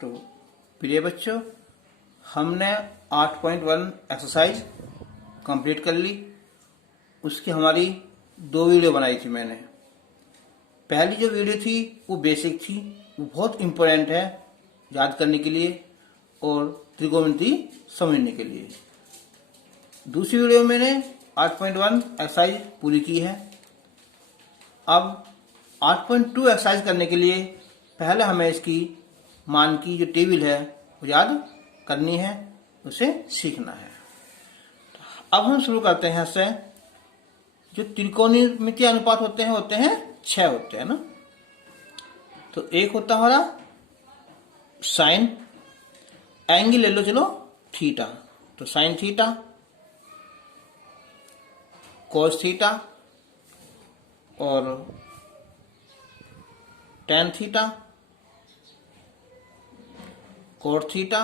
तो प्रिय बच्चों, हमने 8.1 एक्सरसाइज कंप्लीट कर ली। उसकी हमारी 2 वीडियो बनाई थी मैंने। पहली जो वीडियो थी वो बेसिक थी, वो बहुत इम्पोर्टेंट है याद करने के लिए और त्रिकोणमिति समझने के लिए। दूसरी वीडियो में मैंने 8.1 एक्सरसाइज पूरी की है। अब 8.2 एक्सरसाइज करने के लिए पहले हमें इसकी मान की जो टेबल है वो याद करनी है, उसे सीखना है। अब हम शुरू करते हैं इससे। जो त्रिकोणमितीय अनुपात होते हैं 6 होते हैं ना। तो एक होता है हमारा साइन, एंगल ले लो चलो थीटा, तो साइन थीटा, कोस थीटा और tan theta, cot theta,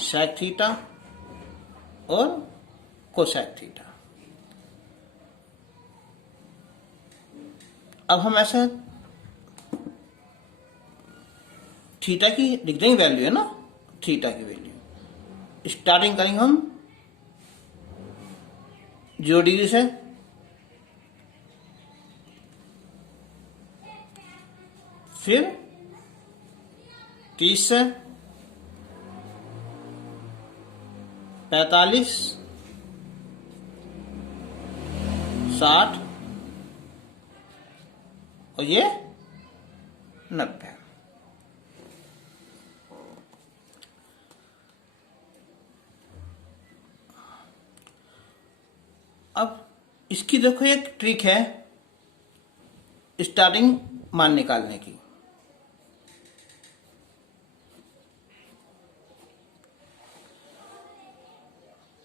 sec theta और कोसेक थीटा। अब हम ऐसे थीटा की लिख देंगे वैल्यू, है ना, थीटा की वैल्यू स्टार्टिंग करेंगे हम 0 डिग्री से, फिर 30 से 45, 60 और ये 90। अब इसकी देखो एक ट्रिक है स्टार्टिंग मान निकालने की।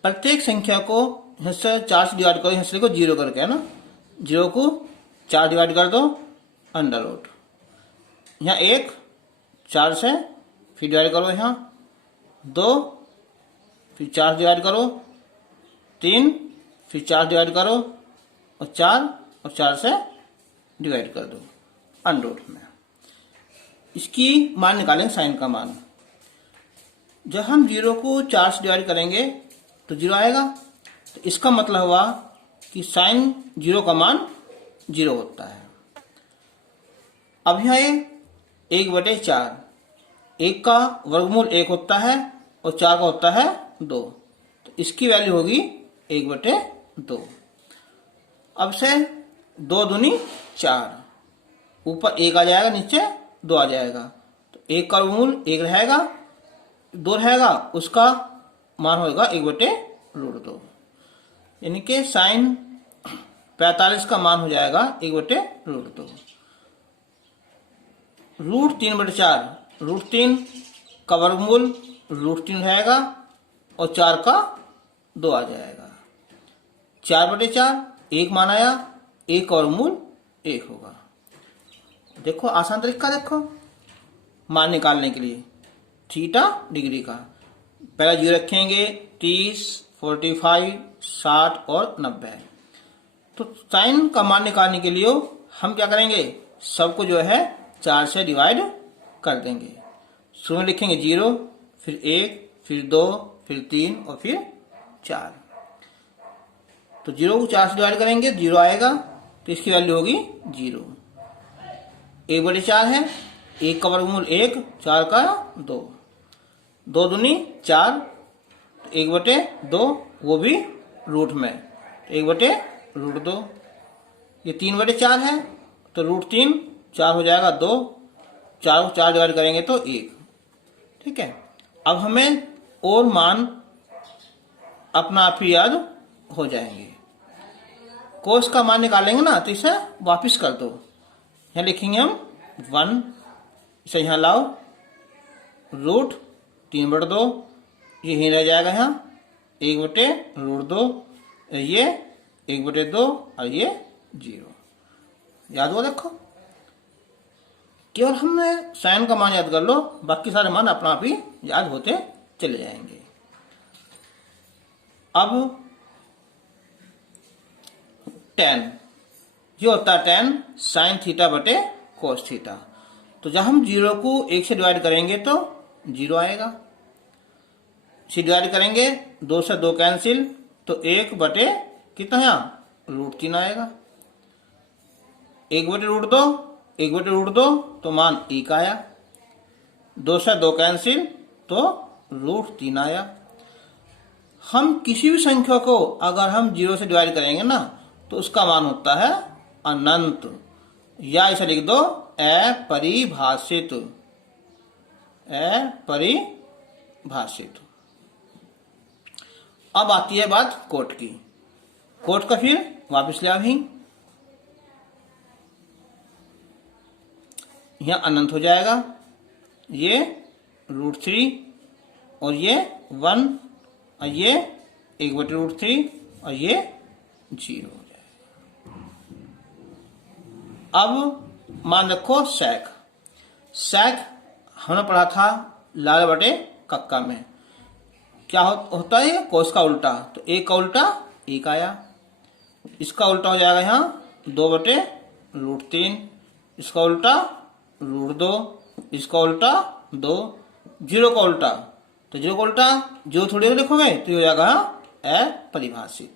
प्रत्येक संख्या को हिस्सा 4 से डिवाइड करो, हिस्से को 0 करके, है ना। 0 को 4 डिवाइड कर दो, अंडर रूट। यहाँ 1 4 से फिर डिवाइड करो, यहाँ 2 फिर 4 डिवाइड करो, 3 फिर 4 डिवाइड करो और 4 से डिवाइड कर दो अंडर रूट में। इसकी मान निकालेंगे, साइन का मान। जब हम 0 को 4 से डिवाइड करेंगे तो 0 आएगा, तो इसका मतलब हुआ कि साइन 0 का मान 0 होता है। अब यहाँ 1/4, 1 का वर्गमूल 1 होता है और 4 का होता है 2, तो इसकी वैल्यू होगी 1/2। अब से 2 दूनी 4, ऊपर 1 आ जाएगा, नीचे 2 आ जाएगा, तो 1 का वर्गमूल 1 रहेगा, 2 रहेगा, उसका मान होगा 1/√2। यानी कि साइन 45 का मान हो जाएगा 1/√2। √3/4, √3 का वर्गमूल √3 रहेगा और 4 का 2 आ जाएगा। 4/4 1 मान आया, 1 का वर्गमूल 1 होगा। देखो आसान तरीका, देखो मान निकालने के लिए थीटा डिग्री का। पहला 0 रखेंगे, 30, 45, 60 और 90। तो साइन का मान निकालने के लिए हम क्या करेंगे, सबको जो है 4 से डिवाइड कर देंगे। शुरू में लिखेंगे 0, फिर 1, फिर 2, फिर 3 और फिर 4। तो 0 को 4 से डिवाइड करेंगे, 0 आएगा, तो इसकी वैल्यू होगी 0। 1/4 है, 1 का वर्गमूल 1, 4 का 2, 2 दूनी 4, 1/2, वो भी रूट में, 1/√2। ये 3/4 है, तो √3, 4 हो जाएगा 2, 4 को 4 डिवाइड करेंगे तो 1। ठीक है। अब हमें और मान अपना आप ही याद हो जाएंगे। कोस का मान निकालेंगे ना, तो इसे वापिस कर दो। यहाँ लिखेंगे हम 1, इसे यहाँ लाओ, √3/2, ये यहीं रह जाएगा, यहाँ 1/√2, ये 1/2 और ये 0। याद हो, देखो केवल हमने साइन का मान याद कर लो, बाकी सारे मान अपना आप ही याद होते चले जाएंगे। अब tan, ये होता है tan साइन थीटा बटे कोस थीटा। तो जब हम 0 को 1 से डिवाइड करेंगे तो 0 आएगा। इसे डिवाइड करेंगे 2 से 2 कैंसिल, तो 1 बटे कितना है √3 आएगा। 1 बटे √2, 1 बटे √2 तो मान 1 आया। 2 से 2 कैंसिल तो √3 आया। हम किसी भी संख्या को अगर हम 0 से डिवाइड करेंगे ना तो उसका मान होता है अनंत, या इसे लिख दो अपरिभाषित। अपरिभाषित। अब आती है बात कोट की। कोट का फिर वापस ले भी यहां अनंत हो जाएगा, ये √3 और ये 1 और ये 1 बटे √3 और ये 0 हो जाएगा। अब मान रखो sec। sec हमने पढ़ा था लाल बटे कक्का में, क्या होता है कोस का उल्टा, तो 1 का उल्टा 1 आया। इसका उल्टा हो जाएगा यहाँ 2 बटे √3, इसका उल्टा √2, इसका उल्टा 2, 0 का उल्टा, तो 0 का उल्टा जो थोड़ी देर लिखोगे तो ये हो जाएगा अपरिभाषित।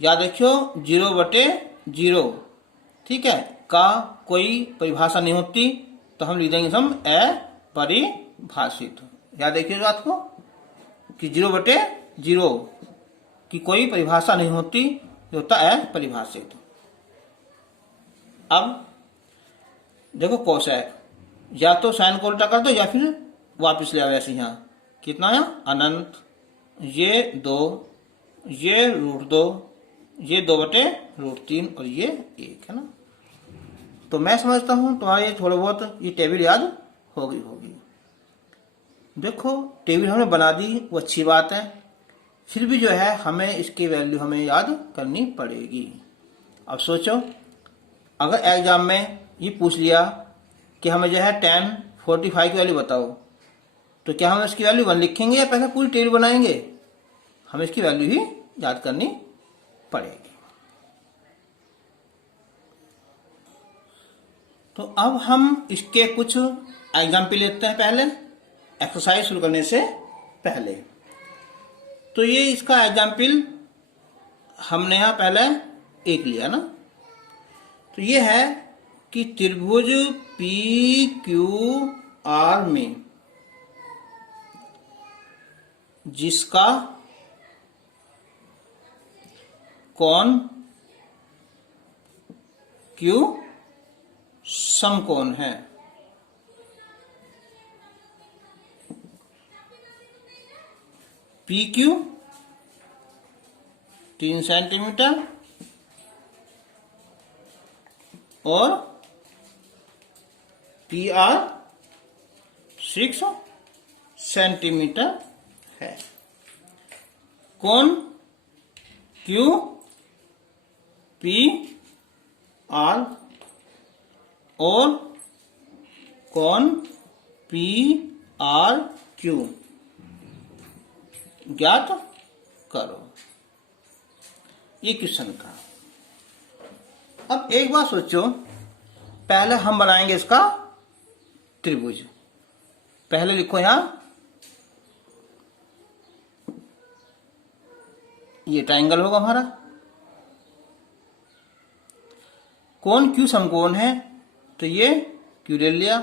याद रखियो 0 बटे 0, ठीक है, का कोई परिभाषा नहीं होती तो हम लिख देंगे हम अपरिभाषित। याद रखिए बात को कि 0 बटे 0 की कोई परिभाषा नहीं होती, ये होता है अपरिभाषित। अब देखो कोसेक, या तो साइन को उल्टा कर दो या फिर वापिस ले आओ ऐसे। यहाँ कितना है अनंत, ये 2, ये √2, ये 2 बटे √3 और ये 1 है ना। तो मैं समझता हूं तुम्हारे ये थोड़ा बहुत ये टेबल याद होगी। देखो टेबल हमने बना दी, वो अच्छी बात है, फिर भी जो है हमें इसकी वैल्यू हमें याद करनी पड़ेगी। अब सोचो अगर एग्जाम में ये पूछ लिया कि हमें जो है tan 45 की वैल्यू बताओ, तो क्या हम इसकी वैल्यू 1 लिखेंगे या पहले पूरी टेबल बनाएंगे? हमें इसकी वैल्यू ही याद करनी पड़ेगी। तो अब हम इसके कुछ एग्जाम्पल लेते हैं पहले, एक्सरसाइज शुरू करने से पहले। तो ये इसका एग्जाम्पल हमने यहां पहले 1 लिया ना, तो ये है कि त्रिभुज PQR में जिसका कोण Q समकोण है, PQ 3 सेंटीमीटर और PR 6 सेंटीमीटर है। कोण QPR और कोण PRQ ज्ञात करो, ये क्वेश्चन का। अब एक बात सोचो, पहले हम बनाएंगे इसका त्रिभुज। पहले लिखो यहां ये ट्रायंगल होगा हमारा, कोण Q समकोण है तो ये Q ले लिया,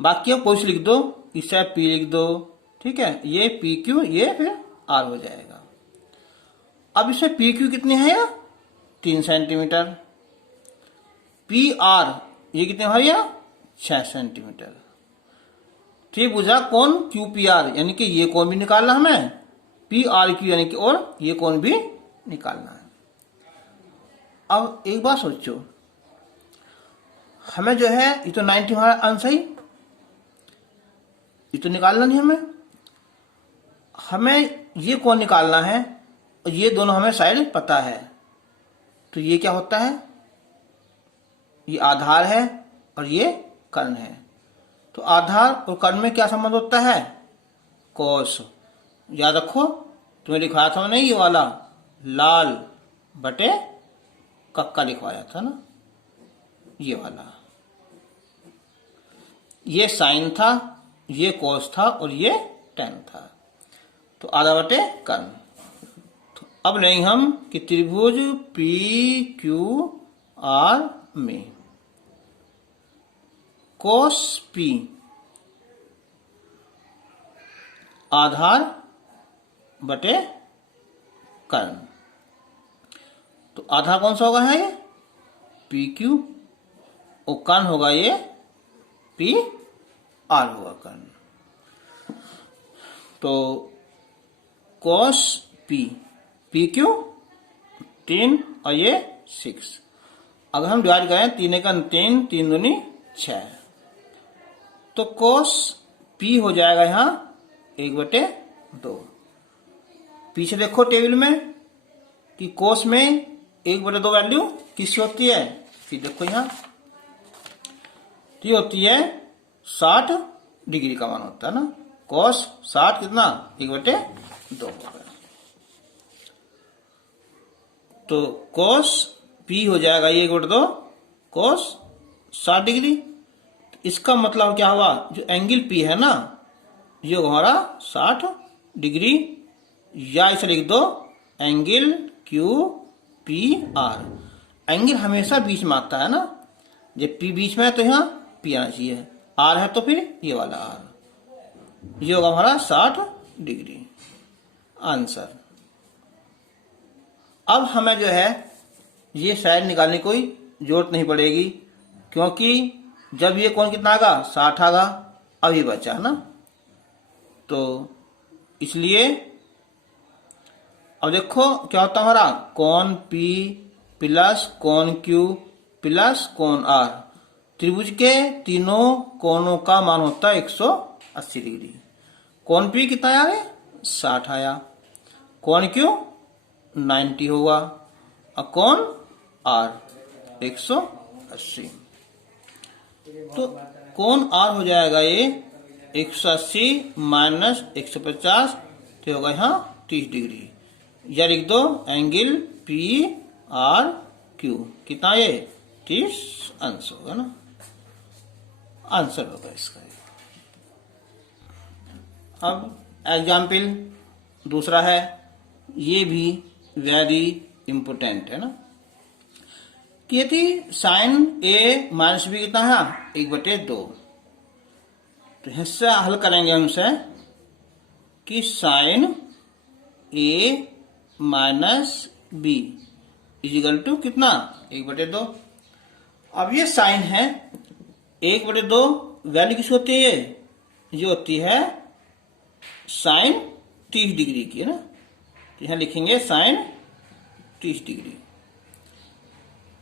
बाकी आप कुछ लिख दो, इसे P लिख दो, ठीक है, ये PQ ये फिर R हो जाएगा। अब इसमें PQ कितने हैं या 3 सेंटीमीटर, PR ये कितने हमारे यहाँ 6 सेंटीमीटर। तो ये बुझा कोण QPR यानी कि ये कोण भी निकालना हमें, PRQ यानी कि और ये कोण भी निकालना है। अब एक बात सोचो, हमें जो है ये तो 90 हमारा आंसर ही, ये तो निकालना नहीं हमें ये कोण निकालना है और ये दोनों हमें साइड पता है। तो ये क्या होता है, ये आधार है और ये कर्ण है। तो आधार और कर्ण में क्या संबंध होता है, कोस। याद रखो तुम्हें लिखवाया था मैंने ये वाला लाल बटे कक्का लिखवाया था ना, ये वाला। ये साइन था, ये कोस था और ये टेन था। तो आधा बटे कर्ण। तो अब लेंगे हम कि त्रिभुज पी क्यू आर में कोस पी आधार बटे कर्ण। तो आधार कौन सा होगा है ये पी क्यू और कर्ण होगा ये पी आर होगा कर्ण। तो कॉस पी, पी क्यू 3 और ये 6। अगर हम डिवाइड करें 3 का 3, 3 दूनी 6। तो कॉस पी हो जाएगा यहाँ 1/2। पीछे देखो टेबल में कि कोस में 1/2 वैल्यू किसकी होती है। फिर देखो यहाँ तो ये होती है 60 डिग्री का मान होता है ना। कॉस 60 कितना 1/2 होगा। तो कॉस पी हो जाएगा ये 1/2 कॉस 60 डिग्री। तो इसका मतलब क्या हुआ, जो एंगल पी है ना ये हमारा 60 डिग्री, या इसे लिख दो angle Q P R. Angle हमेशा बीच में आता है ना, जब पी बीच में है तो यहाँ पी आना चाहिए, आर है तो फिर ये वाला आर। ये होगा हमारा 60 डिग्री आंसर। अब हमें जो है ये साइड निकालने की कोई जरूरत नहीं पड़ेगी, क्योंकि जब ये कोण कितना आएगा 60 आएगा, अभी बचा है ना। तो इसलिए अब देखो क्या होता है हमारा कोण P प्लस कोण Q प्लस कोण R। त्रिभुज के तीनों कोणों का मान होता है 180 डिग्री। कोण P कितना आया 60 आया, कोण Q 90 होगा और कोण R 180। तो कोण R हो जाएगा ये 180 माइनस 150, तो होगा यहाँ 30 डिग्री। या लिख दो एंगल पी आर क्यू कितना ये 30 अंश होगा ना, आंसर होगा इसका। अब एग्जाम्पल दूसरा है, ये भी वेरी इंपोर्टेंट है ना, कि यदि साइन ए माइनस बी कितना है 1/2। तो हिस्सा हल करेंगे हमसे कि sine A minus B equal to कितना 1/2। अब ये साइन है 1/2, वैल्यू किस होती है ये होती है साइन 30 डिग्री की है ना। तो यहां लिखेंगे साइन 30 डिग्री,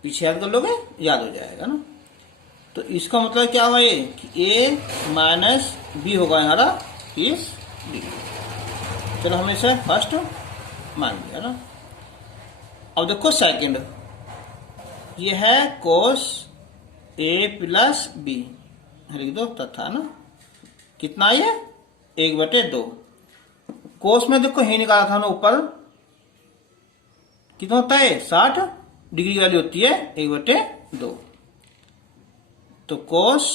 पीछे याद कर लोगे याद हो जाएगा ना। तो इसका मतलब क्या हुआ ये कि ए माइनस बी होगा हमारा 30 डिग्री। चलो हमने इसे फर्स्ट मान लिया ना। अब देखो सेकंड, ये है कोस ए प्लस बी, लिख दो तथा ना कितना ये 1/2। कोस में देखो ही निकाला था ना ऊपर, कितना होता है 60 डिग्री की वैल्यू होती है 1/2। तो कोस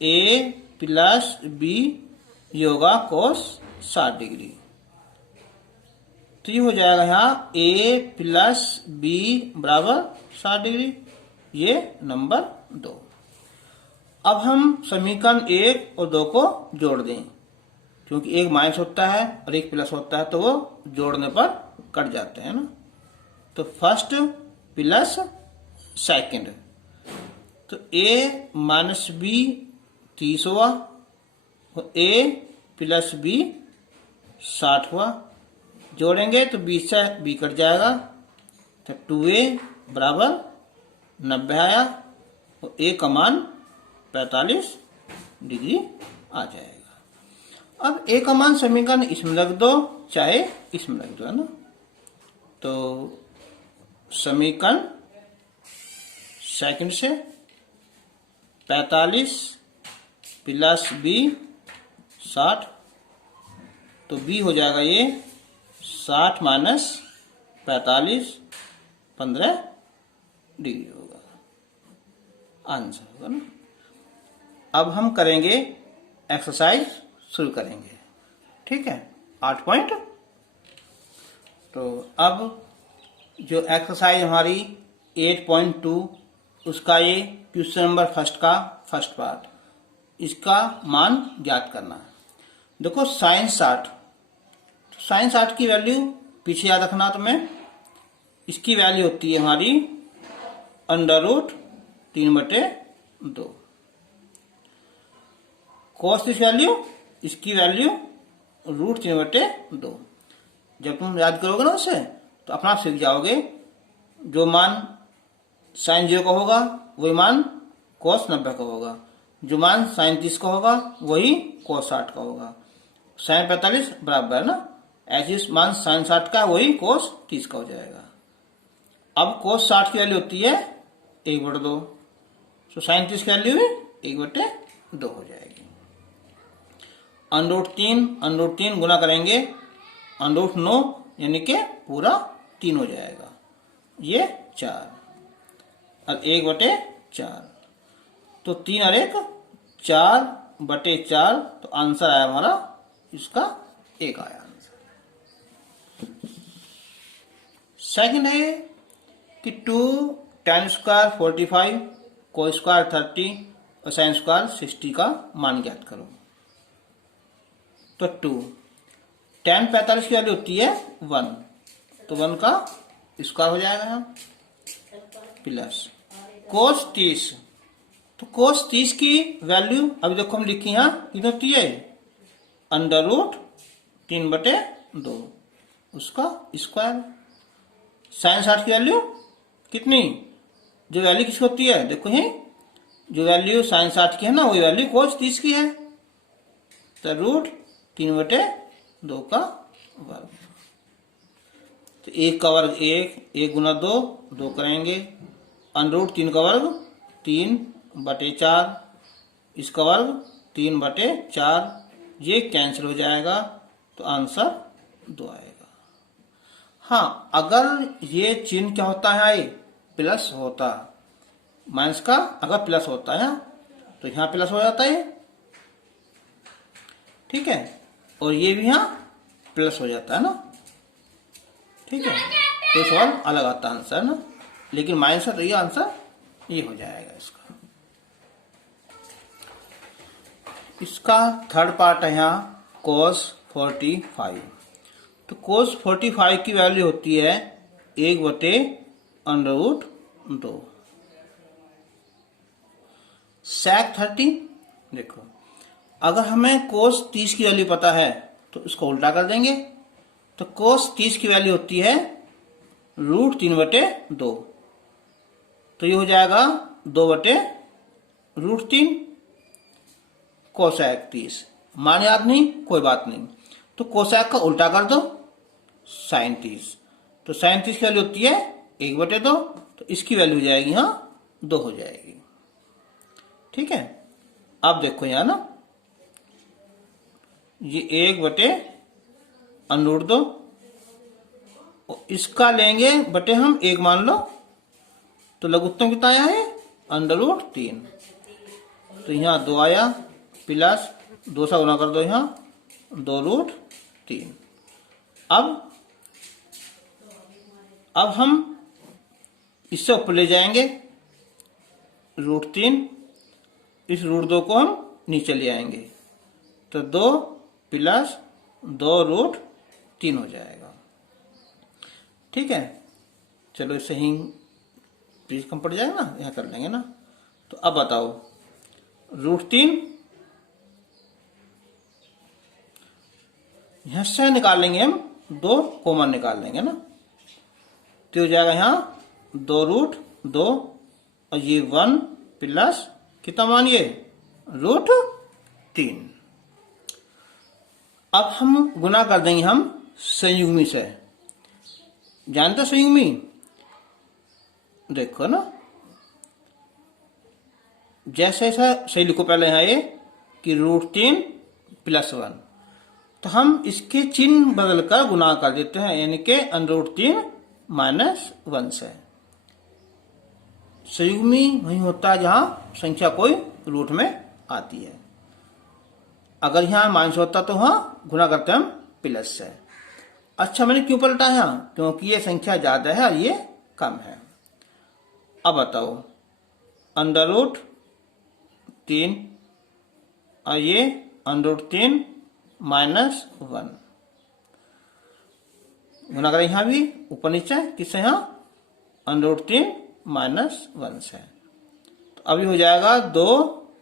ए प्लस बी ये होगा कोस 60 डिग्री। तो ये हो जाएगा यहाँ ए प्लस बी बराबर 60 डिग्री, ये नंबर 2। अब हम समीकरण 1 और 2 को जोड़ दें, क्योंकि एक माइनस होता है और एक प्लस होता है तो वो जोड़ने पर कट जाते हैं ना। तो फर्स्ट प्लस सेकंड, तो ए माइनस बी 30 हुआ और ए प्लस बी 60 हुआ। जोड़ेंगे तो 20 से बी कट जाएगा, तो 2a बराबर 90 आया और a का मान 45 डिग्री आ जाएगा। अब a का मान समीकरण इसमें रख दो चाहे इसमें रख दो है ना। तो समीकरण सेकंड से 45 प्लस बी 60, तो बी हो जाएगा ये 60 माइनस 45 15 डिग्री होगा, आंसर होगा ना। अब हम करेंगे एक्सरसाइज शुरू करेंगे। ठीक है, 8 पॉइंट। तो अब जो एक्सरसाइज हमारी 8.2 उसका ये क्वेश्चन नंबर फर्स्ट का फर्स्ट पार्ट, इसका मान ज्ञात करना है। देखो साइन 60 की वैल्यू पीछे याद रखना तुम्हें। इसकी वैल्यू होती है हमारी √3/2। कॉस इस वैल्यू, इसकी वैल्यू √3/2। जब तुम याद करोगे ना उसे तो अपना सीख जाओगे। जो मान साइन 0 का होगा वही मान कॉस 90 का होगा, जो मान साइन 30 का होगा वही कॉस 60 का होगा। साइन 45 बराबर है ना, ऐसे मान साइन 60 का वही कॉस 30 का हो जाएगा। अब कॉस 60 की वैल्यू होती है 1/2, तो साइन 30 की वैल्यू भी 1/2 हो जाएगी। √3 गुना करेंगे √9 यानी कि पूरा 3 हो जाएगा, ये 4 और 1/4, तो 3 और 1 4/4, तो आंसर आया हमारा इसका 1 आया आंसर। सेकंड है कि 2 tan स्क्वायर 45 cos स्क्वायर 30 और sin स्क्वायर 60 का मान ज्ञात करो। तो 2 tan 45 की वैल्यू होती है 1, तो 1 का स्क्वायर हो जाएगा यहाँ, प्लस cos 30, तो cos 30 की वैल्यू अभी देखो हम लिखी यहाँ कितनी होती है √3/2, उसका स्क्वायर। साइन 60 की वैल्यू कितनी, जो वैल्यू किसकी होती है देखो यही, जो वैल्यू साइन 60 की है ना वही वैल्यू cos 30 की है, तो √3/2 का वर्ग। तो 1 का वर्ग 1 गुना 2 करेंगे, √3 का वर्ग 3/4, इसका वर्ग 3/4, ये कैंसिल हो जाएगा, तो आंसर 2 आएगा। हाँ, अगर ये चिन्ह क्या होता है, प्लस होता, माइनस का अगर प्लस होता है तो यहाँ प्लस हो जाता है, ठीक है, और ये भी यहाँ प्लस हो जाता है ना, ठीक है, तो सवाल अलग आता है आंसर ना, लेकिन माइनस है तो ये आंसर ये हो जाएगा इसका। इसका थर्ड पार्ट है यहाँ cos 45। तो cos 45 की वैल्यू होती है 1/√2। sec 30, देखो अगर हमें cos 30 की वैल्यू पता है तो इसको उल्टा कर देंगे, तो cos 30 की वैल्यू होती है √3/2, तो ये हो जाएगा 2/√3। कोसेक 30 मान याद नहीं, कोई बात नहीं, तो कोसेक का उल्टा कर दो साइन 30, तो साइन 30 की वैल्यू होती है 1/2, तो इसकी वैल्यू हो जाएगी यहाँ 2 हो जाएगी। ठीक है, अब देखो यहाँ ना ये 1/√2, इसका लेंगे बटे हम 1 मान लो, तो लघुत्तम कितना आया है √3, तो यहाँ 2 आया, प्लस 2 से गुना कर दो यहाँ 2√3। अब हम इससे ऊपर ले जाएंगे √3, इस √2 को हम नीचे ले आएंगे, तो 2 प्लस 2√3 हो जाएगा। ठीक है, चलो इससे ही प्लीज कम पड़ जाएगा ना, यहाँ कर लेंगे ना। तो अब बताओ √3 यहां से निकाल लेंगे हम, 2 कॉमन निकाल लेंगे ना, तो हो जाएगा यहाँ 2√2 और ये 1 प्लस कितना मानिए √3। अब हम गुना कर देंगे हम संयुग्मी से, जानते संयुग्मी, देखो ना जैसे ऐसा सही लिखो, पहले यहाँ ये कि √3 + 1, तो हम इसके चिन्ह बदलकर गुना कर देते हैं, यानी कि √3 - 1 से। संयुग्मी वही होता है जहां संख्या कोई रूट में आती है। अगर यहाँ माइनस होता तो वहाँ गुना करते हम प्लस से। अच्छा, मैंने क्यों पलटा यहाँ? क्योंकि ये संख्या ज्यादा है और ये कम है। अब बताओ, अंडर रूट 3 और ये अंडर रूट 3 माइनस 1, गुना करें यहाँ भी ऊपर नीचे किससे? यहाँ अंडर रूट 3 माइनस 1 से। तो अभी हो जाएगा 2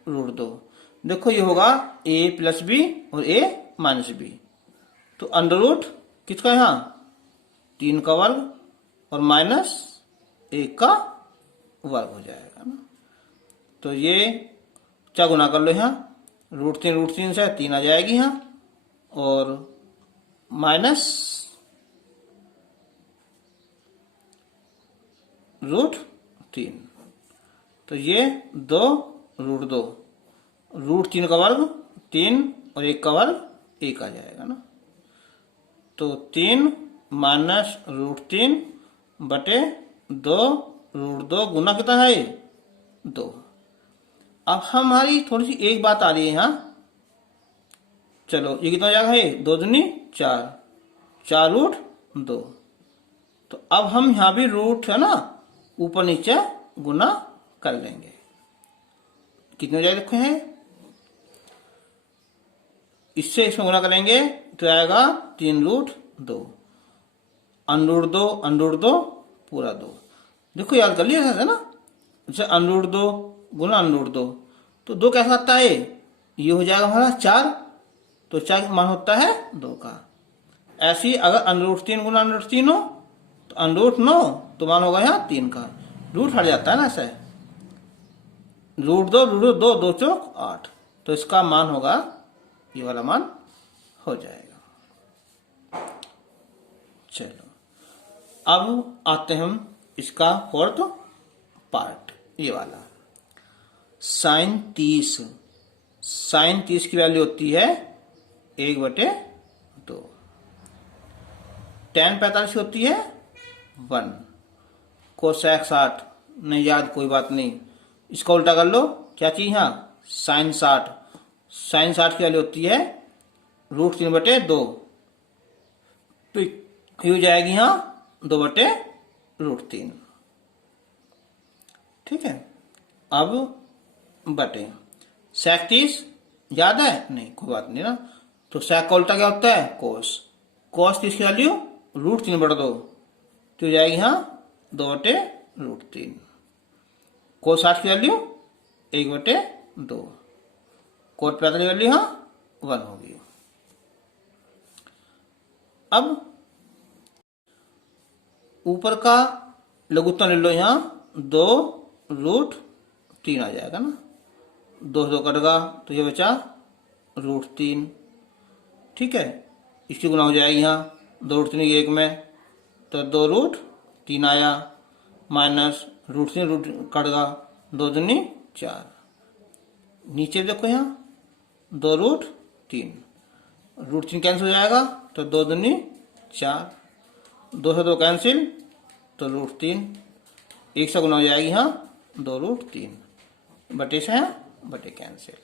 रूट 2। देखो ये होगा a प्लस बी और a माइनस बी। तो अंडर रूट किसका? यहाँ 3 का वर्ग और माइनस 1 का वर्ग हो जाएगा ना। तो ये क्या गुना कर लो, यहाँ रूट 3 से 3 आ जाएगी यहाँ, और माइनस रूट 3। तो ये 2 रूट 2, रूट 3 का वर्ग 3 और 1 का वर्ग 1 आ जाएगा ना। तो 3 माइनस रूट 3 बटे 2 रूट 2 गुना कितना है? 2। अब हमारी थोड़ी सी एक बात आ रही है यहाँ। चलो ये कितना हो जाएगा? है 2 दूनी 4, 4 रूट 2। तो अब हम यहाँ भी रूट है ना ऊपर नीचे गुना कर लेंगे। कितने हो जाएगा? देखो है, इससे इसमें गुना करेंगे तो आएगा 3 रूट 2, अंडर 2 अंडर 2 पूरा 2। देखो याद कर लिया है ना, जैसे अंडर 2 गुना अंडर 2, तो 2 कैसा आता है? ये हो जाएगा हमारा 4, तो 4 मान होता है 2 का। ऐसे ही अगर अंडर रूट 3 गुना अंडर रूट 3 हो तो अंडर रूट 9, तो मान होगा यहाँ 3 का। रूट हट जाता है ना ऐसे, रूट 2 रूट 2 2 चौक 8, तो इसका मान होगा, ये वाला मान हो जाएगा। चलो अब आते हम इसका फोर्थ पार्ट, ये वाला साइन 30। साइन 30 की वैल्यू होती है 1/2। tan 45 होती है 1। कोसेक 60 नहीं याद, कोई बात नहीं, इसका उल्टा कर लो। क्या चीज? यहाँ साइन 60। साइन 60 की वैल्यू होती है रूट 3/2, तो ये हो जाएगी यहाँ 2/√3। ठीक है। अब बटे सेक 30 याद है? नहीं, कोई बात नहीं ना। तो सेक का उल्टा क्या होता है? कोस। कोस 30 की वैल्यू रूट 3/2, तो हो जाएगी यहाँ 2/√3। कोस 60 की वैल्यू 1/2। कोट 45 की वैल्यू यहाँ 1 होगी। अब ऊपर का लघुत्तम ले लो, यहाँ 2√3 आ जाएगा ना। 2 से 2 कटेगा तो ये बचा √3। ठीक है, इसकी गुना हो जाएगी यहाँ 2√3 1 में, तो 2√3 आया, माइनस √3 रूट कटेगा 2 दूनी 4। नीचे देखो यहाँ 2√3, √3 कैंसिल हो जाएगा तो 2 दूनी 4, 2 से 2 कैंसिल तो √3, 1 से गुना हो जाएगी यहाँ 2√3, बटे से है बटे कैंसिल।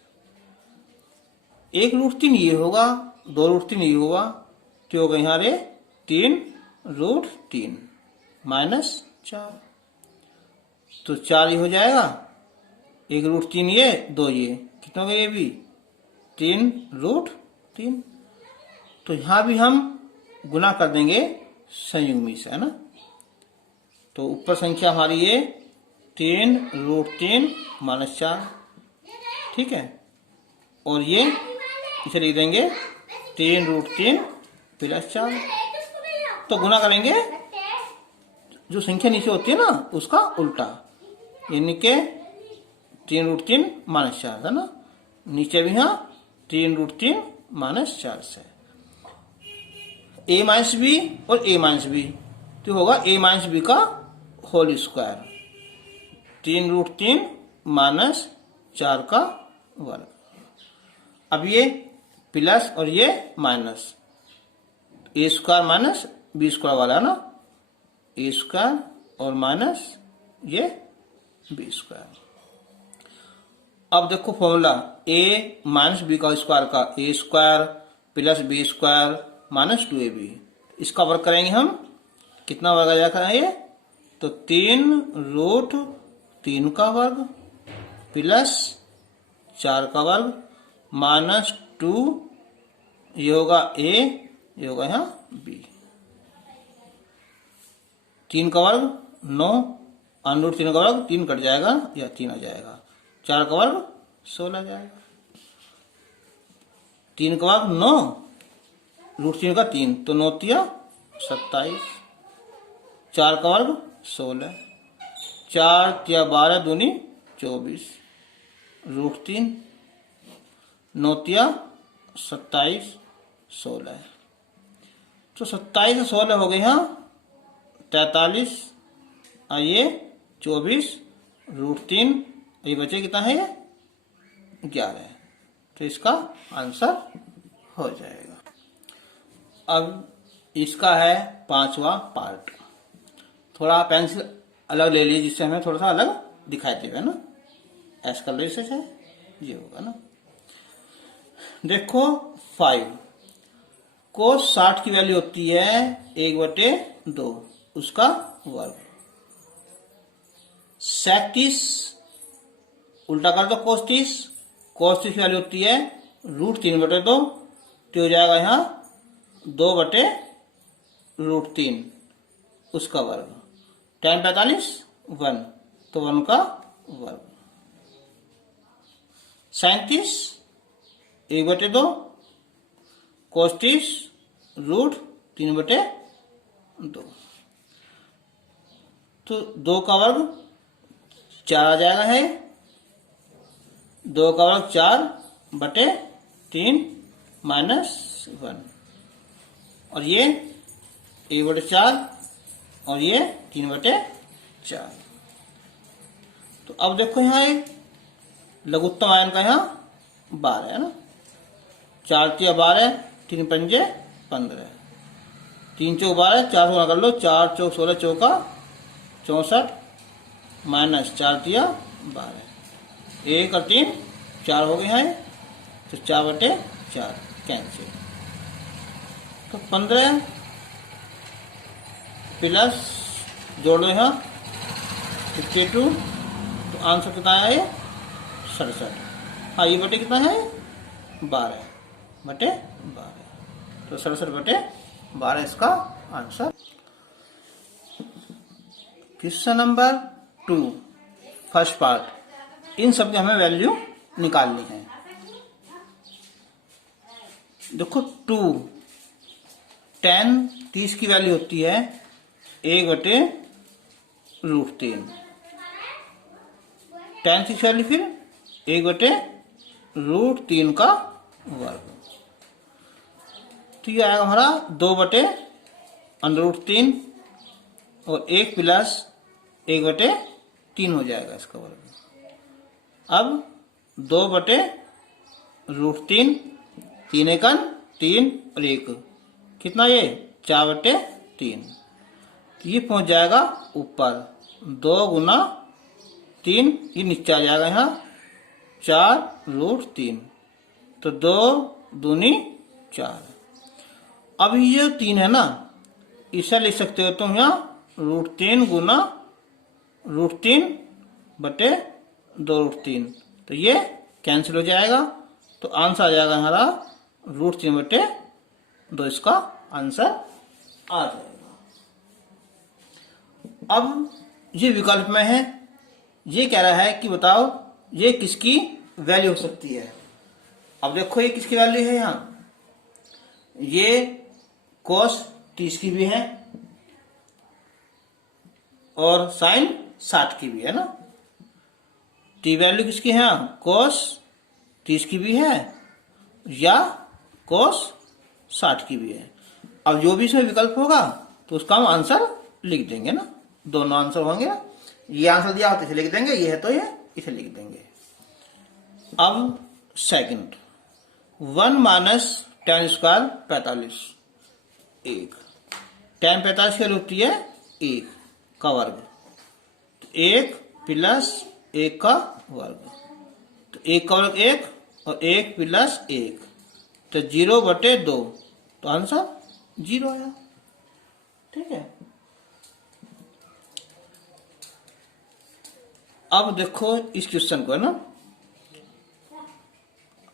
1√3 ये होगा, 2√3 ये होगा, तो होगा यहाँ रे 3√3 माइनस 4, तो 4 ये हो जाएगा, 1√3 ये 2 ये कितना हो गया? ये भी 3√3। तो यहाँ भी हम गुना कर देंगे संयुग्मी से, है ना। तो ऊपर संख्या हमारी ये 3√3 माइनस 4। ठीक है, और ये इसे लिख देंगे 3√3 प्लस 4। तो गुना करेंगे जो संख्या नीचे होती है ना उसका उल्टा, यानी के 3√3 माइनस 4 है ना। नीचे भी यहाँ 3√3 माइनस 4 से a माइनस बी और a माइनस बी, तो होगा a माइनस बी का होल स्क्वायर, 3√3 माइनस 4 का वर्ग। अब ये प्लस और ये minus, a square minus B square वाला है ना, a स्क्वायर और माइनस ये बी स्क्वायर। अब देखो फॉर्मूला a माइनस बी का स्क्वायर का a square plus B square minus 2ab, इसका वर्ग करेंगे हम। कितना वर्ग आ जाएगा ये? तो 3√3 का वर्ग प्लस 4 का वर्ग माइनस 2, ये होगा a, ये होगा यहाँ b। 3 का वर्ग 9, √3 का वर्ग 3 कट जाएगा या 3 आ जाएगा। 4 का वर्ग 16 जाएगा। 3 का वर्ग 9, √3 का 3 तो 9 तिया 27। 4 का वर्ग 16, 4 तिया 12 दूनी 24, √3 9 तिया 27 16, तो 27 से 16 हो गए यहाँ 43, और ये 24 √3, ये बचे कितना है? ये 11, तो इसका आंसर हो जाएगा। अब इसका है 5वां पार्ट। थोड़ा पेंसिल अलग ले लीजिए जिससे हमें थोड़ा सा अलग दिखाई देगा ना। ऐसा कर लो, इससे है ये होगा ना। देखो 5 cos 60 की वैल्यू होती है 1/2, उसका वर्ग। 37 उल्टा कर दो cos 30 की वैल्यू होती है √3/2, तो हो जाएगा यहाँ 2/√3 उसका वर्ग। tan 45 1, तो 1 का वर्ग। 37 1/2 cos 30 √3/2, तो 2 का वर्ग 4 आ जाएगा है। 2 का वर्ग 4/3 माइनस 1, और ये 1/4 और ये 3/4। तो अब देखो यहाँ एक लघुत्तम आयन का यहाँ 12 है ना। 4 तिया 12, 3 पंजे 15, 3 चौक 12, 4 से कर लो, 4 चौक 16, चौका 64 माइनस 4 तिया 12, 1 और 3 4 हो गए हैं, तो 4/4 कैंसिल। तो 15 प्लस जोड़ लो यहाँ 52, तो आंसर कितना है? 67। हाँ, ये बटे कितना है? 12/12, तो 67/12 इसका answer. Question number 2 first part, इन सब की हमें वैल्यू निकालनी है। देखो 2 tan 30 की वैल्यू होती है 1/√3, tan 30 वैल्यू फिर 1/√3 का वर्ग, तो ये आएगा हमारा 2/√3 और 1 प्लस 1/3 हो जाएगा इसका वर्ग। अब 2/√3, 3 एकन 3 और 1 कितना, ये 4/3, ये पहुंच जाएगा ऊपर। 2 गुना 3, ये नीचे आ जाएगा यहाँ 4√3, तो 2 दूनी 4। अब ये 3 है ना, इसे लिख सकते हो तुम यहाँ √3 गुना √3/2√3, तो ये कैंसिल हो जाएगा, तो आंसर आ जाएगा हमारा √3/2, इसका आंसर आ जाएगा। अब ये विकल्प में है, ये कह रहा है कि बताओ ये किसकी वैल्यू हो सकती है। अब देखो ये किसकी वैल्यू है, यहाँ ये cos 30 की भी है और sin 60 की भी है ना। टी वैल्यू किसकी है? cos 30 की भी है या cos 60 की भी है। अब जो भी इसमें विकल्प होगा तो उसका हम आंसर लिख देंगे ना, दोनों आंसर होंगे। ये आंसर दिया हो तो इसे लिख देंगे, ये है तो ये इसे लिख देंगे। अब second 1 minus tan square 45, 1 tan 45 की होती है 1 का वर्ग, 1 प्लस 1 का वर्ग, तो 1 का वर्ग 1 और 1 प्लस 1, तो 0/2, तो आंसर 0 आया। ठीक है, अब देखो इस क्वेश्चन को, है ना,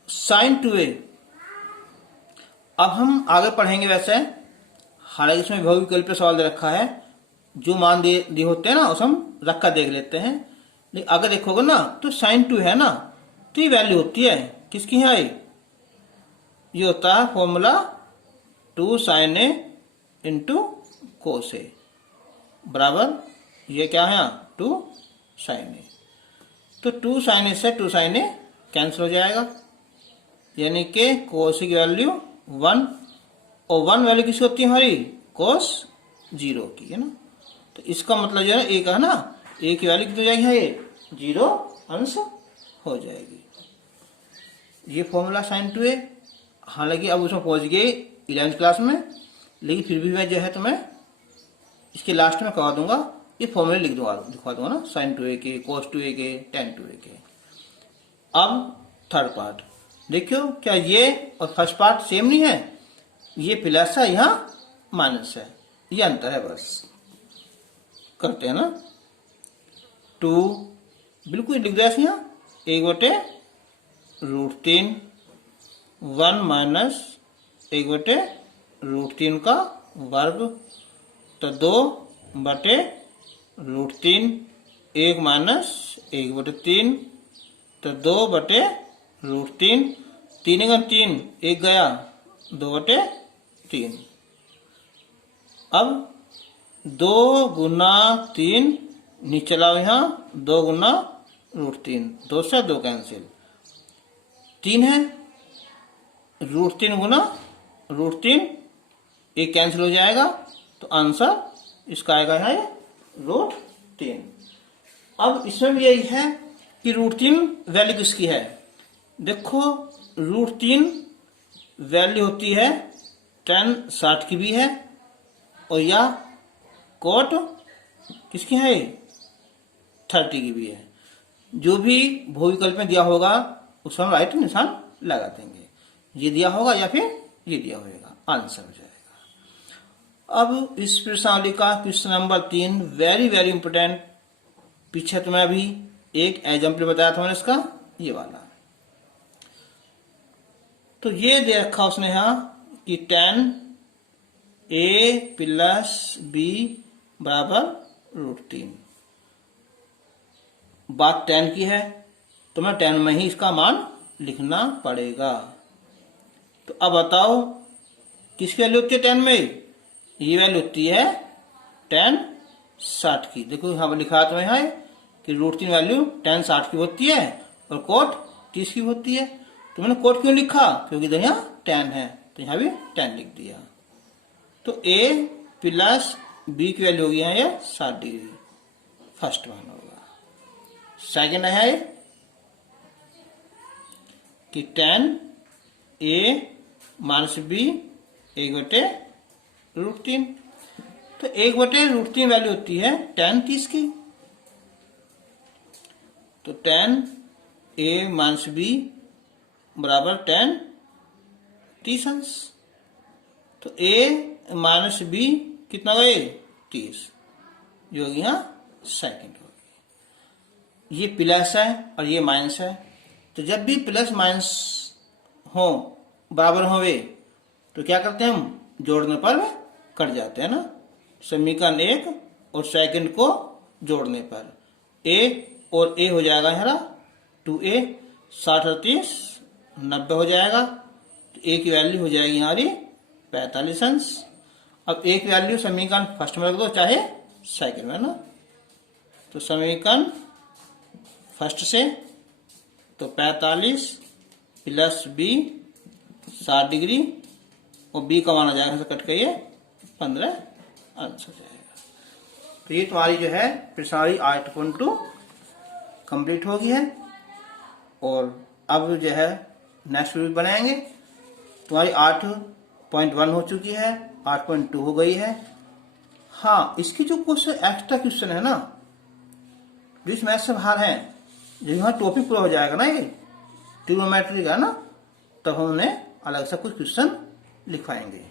sin 2a। अब हम आगे पढ़ेंगे वैसे, हालांकि इसमें बहु विकल्प पे सवाल दे रखा है, जो मान दिए होते हैं ना उसे हम रख कर देख लेते हैं। लेकिन अगर देखोगे ना तो sin 2 है ना, तो ये वैल्यू होती है किसकी है, ये होता है formula 2 sin a into cos a बराबर, ये क्या है 2 sin a। तो 2 sin a से 2 sin a कैंसिल हो जाएगा, यानी कि cos की वैल्यू 1, और 1 वैल्यू किसकी होती है हमारी, cos 0 की, है ना। तो इसका मतलब जो है एक है ना, एक की वैल्यू कितनी हो जाएगी, ये 0 अंश हो जाएगी। ये फॉर्मूला sin 2a। हालांकि अब उसमें पहुंच गए 11th क्लास में, लेकिन फिर भी मैं जो है तुम्हें इसके लास्ट में करवा दूंगा, ये फॉर्मूले दिखवा दूंगा ना, sin 2a के, cos 2a के, tan 2a के। अब थर्ड पार्ट देखियो, क्या ये और फर्स्ट पार्ट सेम नहीं है, ये प्लस है, यहाँ माइनस है, ये अंतर है बस। करते हैं ना, 2 बिल्कुल लिख दिया यहाँ, 1/√3, 1 माइनस 1/√3 का वर्ग, तो 2/√3, 1 माइनस 1/3, तो 2/√3, 3 × 3 1 गया, 2/3। अब 2 गुना 3 नीचे लाओ, यहाँ 2 गुना √3, 2 से 2 कैंसिल, 3 है, √3 गुना √3, एक कैंसिल हो जाएगा, तो आंसर इसका आएगा है √3। अब इसमें भी यही है कि √3 वैल्यू किसकी है, देखो √3 वैल्यू होती है tan 60 की भी है, और या cot किसकी है 30 की भी है। जो भी बहु विकल्प में दिया होगा उस हम राइट निशान लगा देंगे, ये दिया होगा या फिर ये दिया होगा, आंसर हो जाएगा। अब इस प्रश्नावली का question number 3 very very important, पीछे तुम्हें अभी एक एग्जाम्पल बताया था मैंने इसका, ये वाला। तो ये दे रखा उसने यहाँ कि tan a प्लस b बराबर √3। बात tan की है तो मैं tan में ही इसका मान लिखना पड़ेगा। तो अब बताओ किसकी वैल्यू होती है tan में, ये वैल्यू होती है tan 60 की। देखो यहाँ पर लिखा तो यहाँ कि √3 वैल्यू tan 60 की होती है और cot 30 की होती है। तो मैंने cot क्यों लिखा, क्योंकि यहाँ tan है, तो यहाँ भी tan लिख दिया। तो a प्लस b की वैल्यू होगी यहाँ ये 60 डिग्री, फर्स्ट वन होगा। सेकेंड है कि tan a माइनस b 1/√3। तो 1/√3 वैल्यू होती है tan 30 की। तो tan a माइनस b बराबर tan 30 अंश। तो a माइनस b कितना गए 30, जो होगी यहाँ सेकेंड होगी। ये प्लस है और ये माइनस है, तो जब भी प्लस माइनस हो बराबर होवे तो क्या करते हैं हम, जोड़ने पर कट जाते हैं ना। समीकरण 1 और सेकंड को जोड़ने पर a और a हो जाएगा हमारा 2a, 60 और 30 90 हो जाएगा। तो a की वैल्यू हो जाएगी हमारी 45 अंश। अब a की वैल्यू समीकरण फर्स्ट में रख दो चाहे सेकंड में ना। तो समीकरण फर्स्ट से तो 45 प्लस b 60 डिग्री और b का मान आ जाएगा, कट के ये 15 अंश हो जाएगा। तो ये तुम्हारी जो है प्रश्नावली 8.2 कंप्लीट हो गई है। और अब जो है नेक्स्ट वीडियो बनाएंगे। तुम्हारी 8.1 हो चुकी है, 8.2 हो गई है। हाँ, इसकी जो कुछ एक्स्ट्रा क्वेश्चन है ना, जो इस मैथ से बाहर है, जो यहाँ टॉपिक पूरा हो जाएगा ना, ये ट्रिग्नोमेट्री का ना, तब हम उन्हें अलग से कुछ क्वेश्चन लिखवाएंगे।